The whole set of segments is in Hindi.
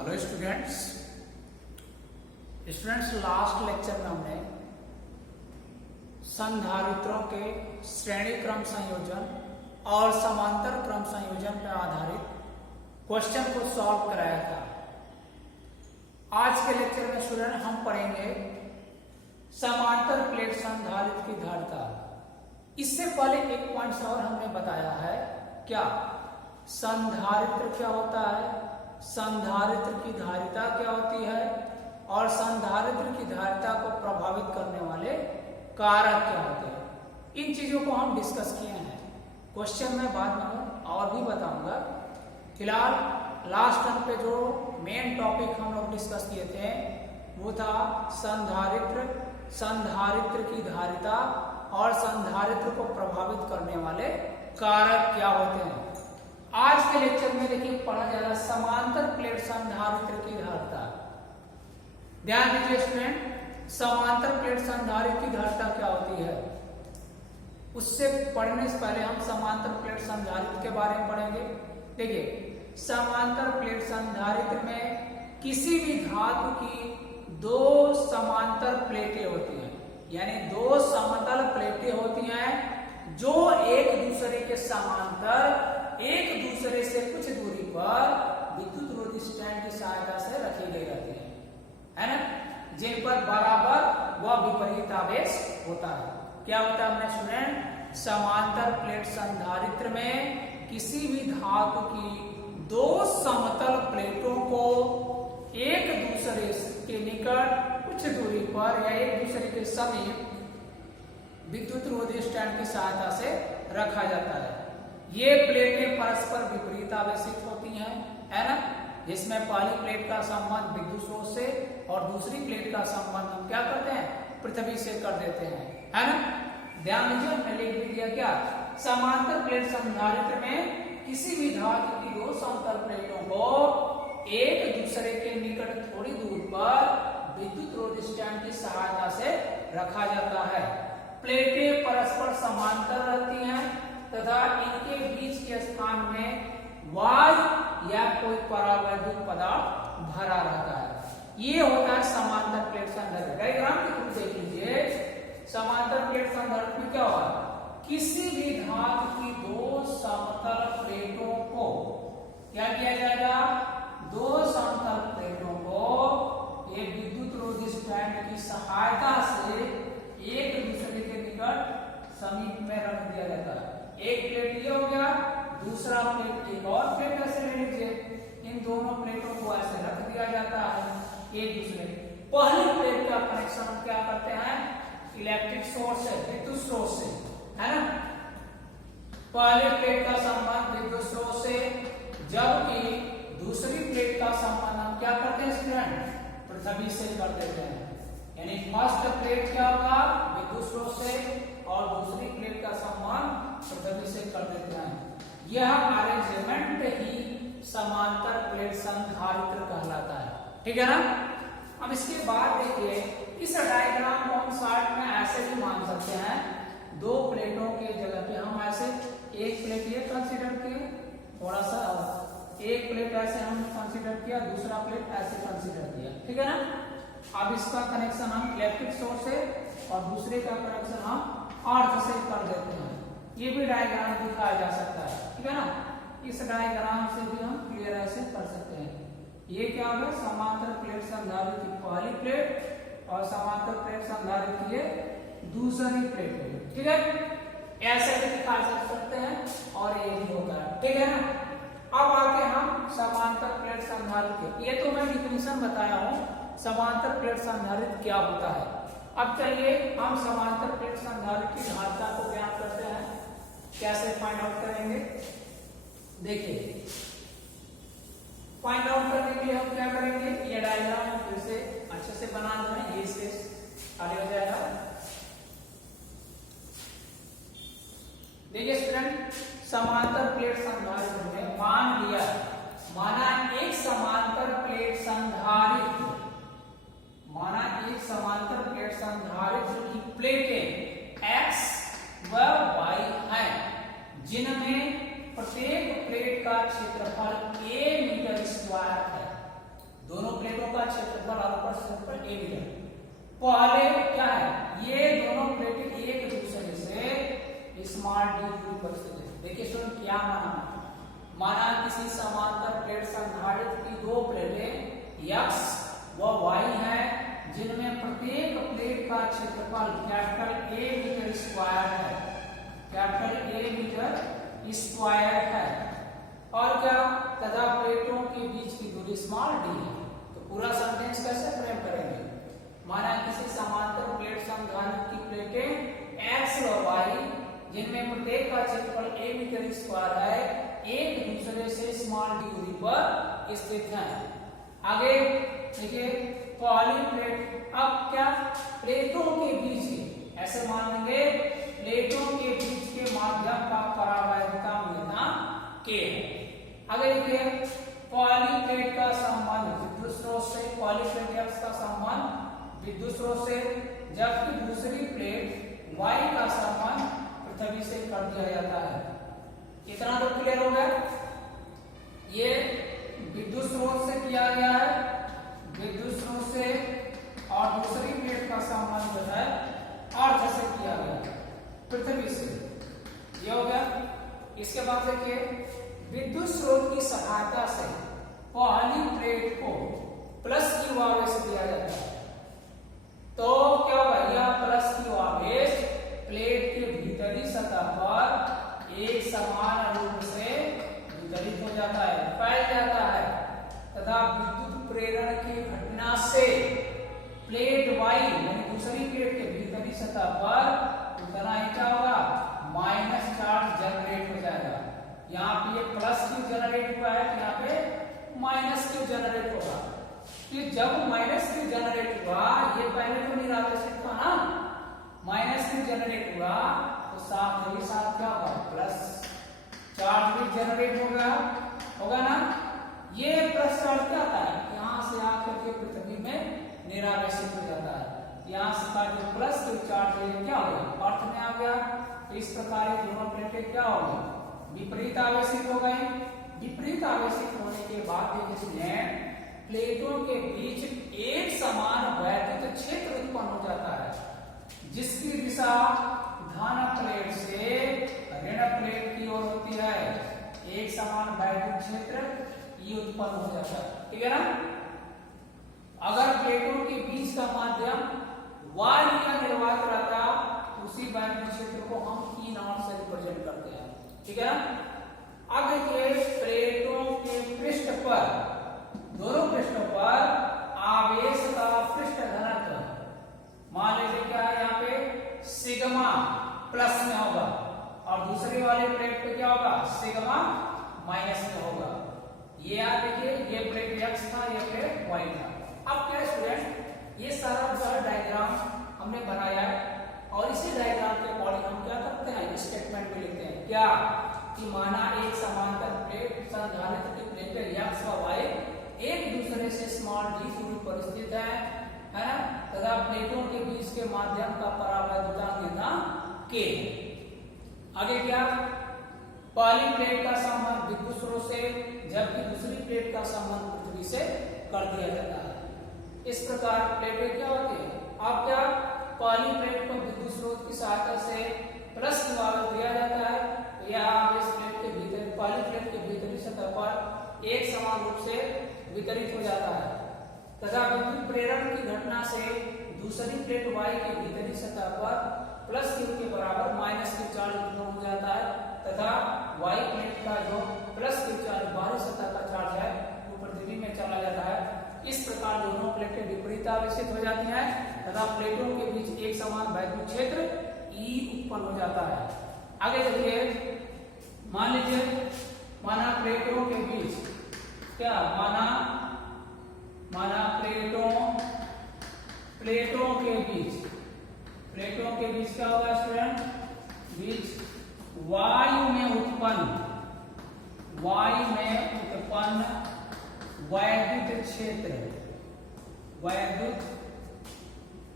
हेलो स्टूडेंट्स लास्ट लेक्चर में हमने संधारित्रों के श्रेणी क्रम संयोजन और समांतर क्रम संयोजन पर आधारित क्वेश्चन को सॉल्व कराया था। आज के लेक्चर में स्टूडेंट हम पढ़ेंगे समांतर प्लेट संधारित्र की धारिता। इससे पहले एक पॉइंट और हमने बताया है, क्या संधारित्र क्या होता है, संधारित्र की धारिता क्या होती है और संधारित्र की धारिता को प्रभावित करने वाले कारक क्या होते हैं। इन चीजों को हम डिस्कस किए हैं। क्वेश्चन में बाद में और भी बताऊंगा। फिलहाल लास्ट टर्म पे जो मेन टॉपिक हम लोग डिस्कस किए थे वो था संधारित्र की धारिता और संधारित्र को प्रभावित करने वाले कारक क्या होते हैं। आज के लेक्चर में देखिए पढ़ा जाएगा समांतर प्लेट संधारित्र की धारिता। ध्यान दीजिए स्टूडेंट, समांतर प्लेट संधारित्र की धारिता क्या होती है। उससे पढ़ने से पहले हम समांतर प्लेट संधारित्र के बारे में पढ़ेंगे। देखिए समांतर प्लेट संधारित्र में किसी भी धातु की दो समांतर प्लेटें होती हैं, यानी दो समतल प्लेटें होती हैं जो एक दूसरे के समांतर एक दूसरे से कुछ दूरी पर विद्युत रोधी स्टैंड की सहायता से रखी गई रहती है ना, जिन पर बराबर व विपरीत आवेश होता है। क्या होता है अपने स्टूडेंट, समांतर प्लेट संधारित्र में किसी भी धातु की दो समतल प्लेटों को एक दूसरे के निकट कुछ दूरी पर या एक दूसरे के समीप विद्युत रोधी स्टैंड की सहायता से रखा जाता है। ये प्लेटें परस्पर विपरीत आवेशित होती हैं, है ना, जिसमें पहली प्लेट का संबंध विद्युत स्रोत से और दूसरी प्लेट का संबंध हम क्या करते हैं, पृथ्वी से कर देते हैं, है ना। ध्यान दीजिए हमने लिख भी दिया क्या, समांतर प्लेट संधारित्र में किसी भी धातु की दो समतल प्लेटों को एक दूसरे के निकट थोड़ी दूर पर विद्युत रोधी स्टैंड की सहायता से रखा जाता है। प्लेटें परस्पर समांतर रहती हैं तथा इनके बीच के स्थान में वायु या कोई परावैद्युत पदार्थ भरा रहता है। ये होता है समांतर प्लेट संधारित्र। डायग्राम के थ्रू देख लीजिए, समांतर प्लेट संधारित्र में क्या होगा, किसी भी धातु की दो समतल प्लेटों को क्या किया जाएगा, दो समतल प्लेटों को एक विद्युत रोधी स्टैंड की सहायता से एक दूसरे के निकट समीप में रख दिया जाता है। एक प्लेट ये हो गया, दूसरा प्लेट एक और प्लेट ऐसे ले लीजिए, इन दोनों प्लेटों को ऐसे रख दिया जाता है एक दूसरे। पहली प्लेट का कनेक्शन हम क्या करते हैं, इलेक्ट्रिक सोर्स से, विद्युत स्रोत से, है ना। पहले प्लेट का संबंध विद्युत स्रोत से, जबकि दूसरी प्लेट का संबंध हम क्या करते हैं स्टूडेंट, पृथ्वी से कर देते हैं। यानी फर्स्ट प्लेट क्या होगा, विद्युत स्रोत से, और दूसरी प्लेट का संबंध पृथ्वी से कर देते हैं। यह अरेंजमेंट ही समांतर प्लेट संधारित्र कहलाता है, ठीक है ना। अब इसके बाद देखिए, इस डायग्राम को हम शॉर्ट में ऐसे भी मान सकते हैं, दो प्लेटों के जगह पे हम ऐसे एक प्लेट ये कंसीडर किए, थोड़ा सा एक प्लेट ऐसे हम कंसीडर किया, दूसरा प्लेट ऐसे कंसीडर किया, ठीक है ना। अब इसका कनेक्शन हम इलेक्ट्रिक सोर्स से और दूसरे का कनेक्शन हम अर्थ से कर देते हैं। ये भी डायग्राम दिखाया जा सकता है, ठीक है ना। इस डायग्राम से भी हम क्लियर ऐसे कर सकते हैं। ये क्या होगा, समांतर प्लेट संधारित्र की पहली प्लेट और समांतर प्लेट संधारित्र की दूसरी प्लेट है, ठीक है। ऐसे भी दिखा सकते हैं और ये भी होता है, ठीक है ना। अब आके हम समांतर प्लेट संधारित्र, ये तो मैं डिफिनेशन बताया हूं समांतर प्लेट संधारित्र क्या होता है। अब चलिए हम समांतर प्लेट संधारित्र की धारिता को ज्ञात करते हैं, कैसे फाइंड आउट करेंगे। देखिए फाइंड आउट करने के लिए हम क्या करेंगे, ये डायग्राम फिर से अच्छे से बना दें, ये से खाली हो जाएगा। देखिए स्टूडेंट, समांतर प्लेट संधारित्र में माना एक समांतर प्लेट संधारित्र, माना एक समांतर प्लेट संधारित्र की प्लेटें x व y हैं, जिनमें प्रत्येक प्लेट का क्षेत्रफल a मीटर स्क्वायर है। दोनों प्लेटों का क्षेत्रफल आर ऊपर क्षेत्रफल ए मीटर। पहले क्या है, ये दोनों प्लेटें एक दूसरे से स्मॉल डी दूरी पर स्थित है। देखिए स्टूडेंट क्या माना किसी समांतर प्लेट संधारित्र की दो प्लेटें x व y हैं, जिनमें प्रत्येक प्लेट का क्षेत्रफल कैपिटल A मीटर स्क्वायर है, कैपिटल A मीटर स्क्वायर है, और क्या तथा प्लेटों के बीच की दूरी स्मॉल d है। तो पूरा सेंटेंस कैसे फ्रेम करेंगे, माना किसी समांतर प्लेट संधारित्र की प्लेटें x व y, जिनमें प्रत्येक का क्षेत्रफल a मीटर स्क्वायर है, एक दूसरे से स्मॉल d दूरी पर स्थित है। आगे देखिए पहली प्लेट, अब क्या प्लेटों के बीच ऐसे मान लेंगे प्लेटों के बीच के माध्यम का परावैधता मिलना k है। आगे देखिए पहली प्लेट का संबंध विद्युत स्रोत से, पहली प्लेट x का संबंध विद्युत स्रोत से, जबकि दूसरी प्लेट y का संबंध पृथ्वी से कर दिया जाता है। इतना तो क्लियर हो गया। ये विद्युत स्रोत से किया गया है, विद्युत स्रोत से, और दूसरी प्लेट का संबंध जो है अर्थ से किया गया, पृथ्वी से। ये हो गया। इसके बाद देखिए विद्युत स्रोत की सहायता से पहली प्लेट को प्लस क्यू आवेश दिया जाता है। तो क्या होगा, यह प्लस क्यू आवेश प्लेट के भीतरी सतह पर एक समान रूप से वितरित हो जाता है, फैल जाता है, तथा विद्युत प्रेरण की घटना से प्लेट y यानी दूसरी प्लेट के भीतरी सतह पर उतना ही क्या होगा, माइनस चार्ज जनरेट हो जाएगा। यहाँ पे ये प्लस क्यू जनरेट हुआ है, यहाँ पे माइनस क्यू जनरेट होगा। कि जब माइनस क्यू जनरेट हुआ, ये पहले तो निराकर्षित था ना, माइनस क्यू जनरेट हुआ तो साथ ही साथ क्या होगा, प्लस चार्ज भी जनरेट होगा ना। ये प्लस चार्ज क्या आता है, यहाँ से आकर के पृथ्वी में निराकर्षित हो जाता है। यहाँ से का जो प्लस क्यू चार्ज है क्या हो गया, अर्थ में आ गया। तो इस प्रकार ये दोनों प्लेटें क्या हो गई, विपरीत आवेशित हो गई। विपरीत आवेशित होने के बाद इसमें प्लेटों के बीच एक समान वैद्युत क्षेत्र उत्पन्न हो जाता है, जिसकी दिशा धन प्लेट से ऋण प्लेट की ओर होती है। एक समान वैद्युत क्षेत्र ये उत्पन्न हो जाता है, ठीक है ना। अगर प्लेटों के बीच का माध्यम y का निर्वात रहता, उसी वैद्युत क्षेत्र को हम E नॉट से रिप्रेजेंट करते हैं, ठीक है। अब देखिए प्लेटों के पृष्ठ पर, दोनों पृष्ठों पर आवेश का पृष्ठ घनत्व मान लीजिए क्या है, यहाँ पे सिग्मा प्लस में होगा, और दूसरे वाले प्लेट पे क्या होगा, सिग्मा माइनस में होगा। ये आप देखिए, ये प्लेट x था, ये प्लेट y था। अब क्या स्टूडेंट, ये सारा जो डायग्राम हमने बनाया है, और इसी डायग्राम के अकॉर्डिंग हम क्या करते हैं, स्टेटमेंट में लिखते हैं क्या, कि माना एक समांतर प्लेट संधारित्र की प्लेटें x व y एक दूसरे से स्मॉल d दूरी पर स्थित है ना, तथा प्लेटों के बीच के माध्यम का परावैधता देना k। आगे क्या, पहली प्लेट का संबंध विद्युत स्रोत से, जबकि दूसरी प्लेट का संबंध पृथ्वी से कर दिया जाता है। इस प्रकार प्लेटें क्या होती है, अब क्या, पहली प्लेट को विद्युत स्रोत की सहायता से प्लस क्यू आवेश दिया जाता है, तो यह आवेश प्लेट के भीतर, पहली प्लेट के भीतरी सतह पर एक समान रूप से वितरित हो जाता है, तथा विद्युत प्रेरण की घटना से दूसरी प्लेट y के भीतरी सतह पर प्लस क्यू के बराबर माइनस क्यू चार्ज उत्पन्न हो जाता है, तथा y प्लेट का जो प्लस क्यू चार्ज बाहरी सतह का चार्ज है वो पृथ्वी में चला जाता है। इस प्रकार दोनों प्लेटें विपरीत आवेशित हो जाती हैं, तथा प्लेटों के बीच एक समान वैद्युत क्षेत्र E उत्पन्न हो जाता है। आगे चलिए, मान लीजिए माना प्लेटों के बीच क्या, माना प्लेटों के बीच क्या होगा स्टूडेंट, बीच वायु में उत्पन्न वैद्युत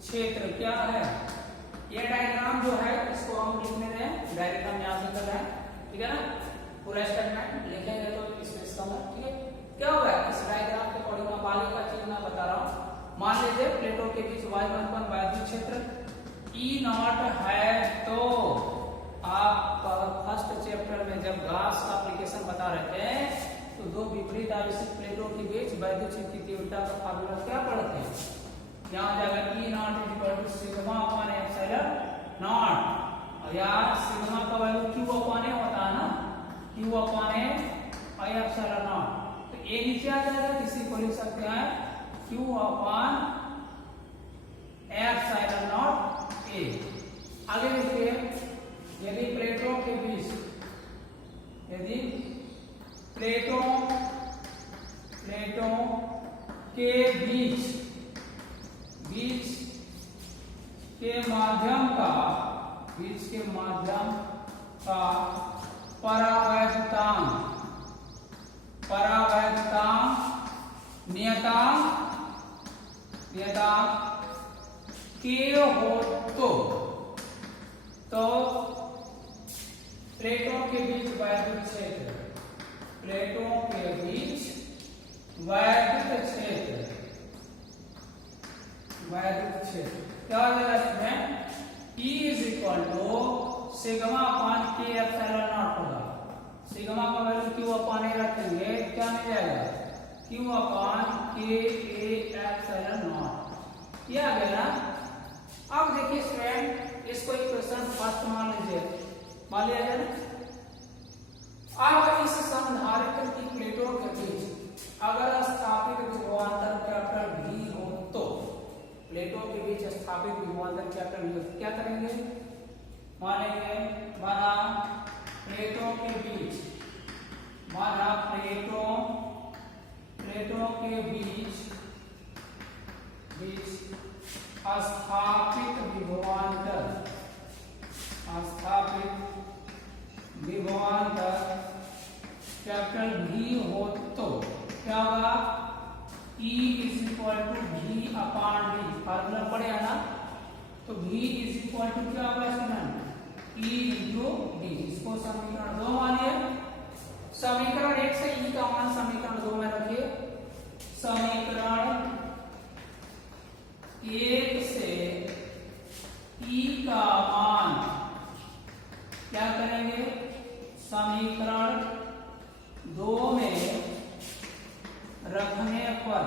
क्षेत्र क्या है। ये डायग्राम जो है इसको हम लिखने में डायग्राम यहां से कर रहे हैं, ठीक है ना। पूरा स्टेटमेंट लिखेंगे तो इसमें समझ, ठीक है। क्या होगा, इस डायग्राम के थोड़ी मैं बाकी का चीज मैं बता रहा हूँ। मान लीजिए प्लेटों के बीच y1 वायु क्षेत्र E0 है, तो आप फर्स्ट चैप्टर में जब गाउस का एप्लीकेशन बता रहे थे तो दो विपरीत आवेशित प्लेटों के बीच वैद्युत क्षेत्र की तीव्रता का फार्मूला क्या पढ़ते हैं? यहाँ जाएगा E0 sigma upon epsilon not, या सिग्मा का वैल्यू Q अपॉन ए होता है ना, Q upon A epsilon not, तो ए नीचे आ जाएगा, इसी को लिख सकते हैं Q upon epsilon not a. आगे देखिए, यदि प्लेटों के बीच के माध्यम का परावैद्युतांक नियतांक के हो तो प्लेटों के बीच वैद्युत क्षेत्र क्या हो जाएगा इसमें? E is equal to sigma upon K epsilon naught होगा। सिग्मा का वैल्यू Q अपॉन ए रखेंगे, क्या मिल जाएगा? Q upon K epsilon naught. ये आ गया ना। अब देखिए स्टूडेंट, इसको इक्वेशन फर्स्ट मान लिया जाए ना। अब इस संधारित्र की प्लेटों के बीच अगर स्थापित विभवांतर कैपिटल V हो तो प्लेटों के बीच स्थापित विभवांतर कैपिटल V हो, क्या करेंगे? मानेंगे माना प्लेटों के बीच स्थापित विभवांतर कैपिटल V हो तो क्या होगा? E is equal to V upon D, formula पढ़े है ना, तो V इज इक्वल टू क्या होगा स्टूडेंट? E into D। इसको समीकरण 2 मानिए। समीकरण 1 से E का मान समीकरण 2 में रखिए। समीकरण 1 से E का मान क्या करेंगे? समीकरण 2 में रखने पर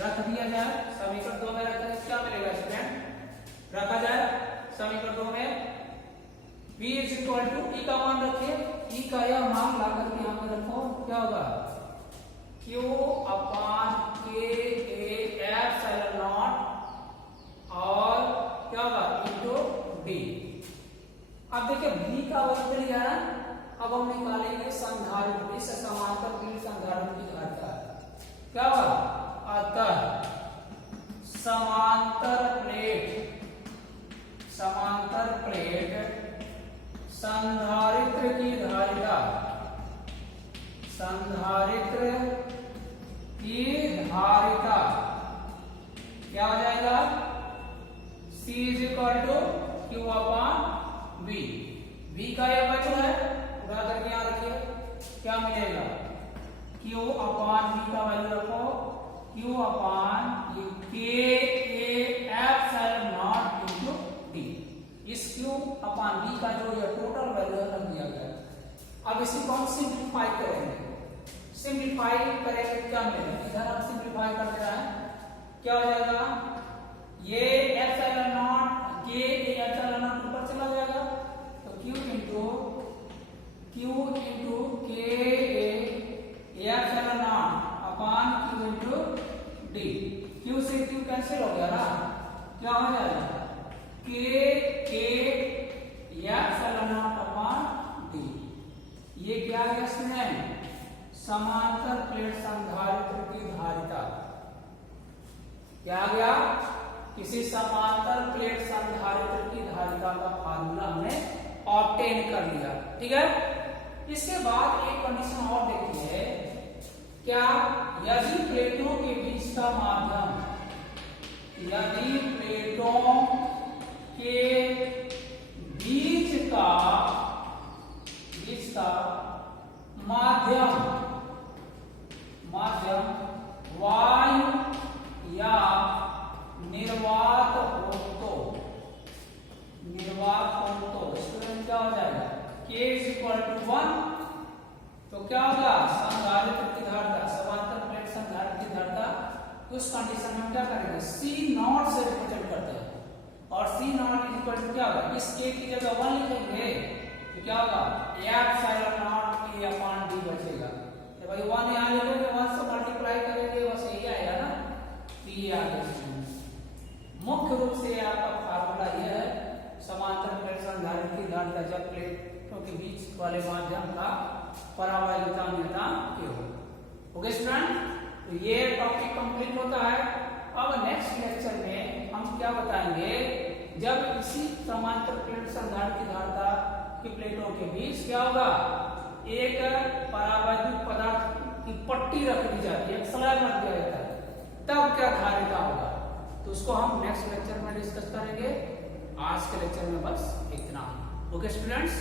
रख दिया जाए। समीकरण 2 में रखने क्या मिलेगा स्टूडेंट? रखा जाए समीकरण 2 में V is equal to E का मान रखिए। E का यह मान ला करके यहाँ पे रखो, क्या होगा? Q upon K epsilon not और क्या होगा? Into D। अब देखिए V का वैल्यू मिल गया ना। अब हम निकालेंगे संधारित्र, इस समांतर प्लेट संधारित्र की धारिता क्या होगा? अतः समांतर प्लेट संधारित्र की धारिता क्या हो जाएगा? C is equal to Q upon V। V का यह वैल्यू है, उड़ा करके यहाँ रखिए, क्या मिलेगा? Q अपॉन V का वैल्यू रखो, Q upon K epsilon not into D। इस Q अपॉन V का जो ये टोटल वैल्यू है रख दिया गया। अब इसी को हम सिंप्लीफाई करेंगे। सिंप्लीफाई करेंगे क्या मिलेगा? इधर हम सिंप्लीफाई कर दे रहे हैं, क्या हो जाएगा? ये epsilon not K epsilon not ऊपर चला जाएगा, तो Q into K epsilon not upon Q into D। Q से Q कैंसिल हो गया ना, क्या हो जाएगा? K epsilon not upon D। ये क्या है स्टूडेंट? समांतर प्लेट संधारित्र की धारिता। क्या आ गया? किसी समांतर प्लेट संधारित्र की धारिता का फार्मूला हमने ऑब्टेन कर लिया। ठीक है, इसके बाद एक कंडीशन और देखिए, क्या यदि प्लेटों के बीच का माध्यम, यदि प्लेटों के बीच का माध्यम वायु या निर्वात हो तो स्टूडेंट क्या हो जाएगा, k = 1, तो क्या होगा, संधारित्र की धारिता, समांतर प्लेट संधारित्र की धारिता, उस कंडीशन में क्या करेंगे, C0 से रिप्रेजेंट करते हैं, और C0 क्या होगा, इस k की जगह 1 लिखेंगे तो क्या होगा, ε0 d बचेगा। तो भाई 1 यहाँ लिखोगे, 1 से मल्टीप्लाई करेंगे, बस यही आएगा ना, तो ये आ गया। मुख्य रूप से आपका फार्मूला ये है, समांतर प्लेट संधारित्र की धारिता जब प्लेटों के बीच वाले माध्यम का परावैद्युता के हो। ओके स्टूडेंट, तो ये टॉपिक कंप्लीट होता है। अब नेक्स्ट लेक्चर में हम क्या बताएंगे, जब इसी समांतर प्लेट संधारित्र की धारिता की प्लेटों के बीच क्या होगा, एक परावैद्युत पदार्थ की पट्टी रख दी जाती है, एक स्लैब रख दिया जाता है, तब क्या धारिता होगा, तो उसको हम नेक्स्ट लेक्चर में डिस्कस करेंगे। आज के लेक्चर में बस इतना। Okay students.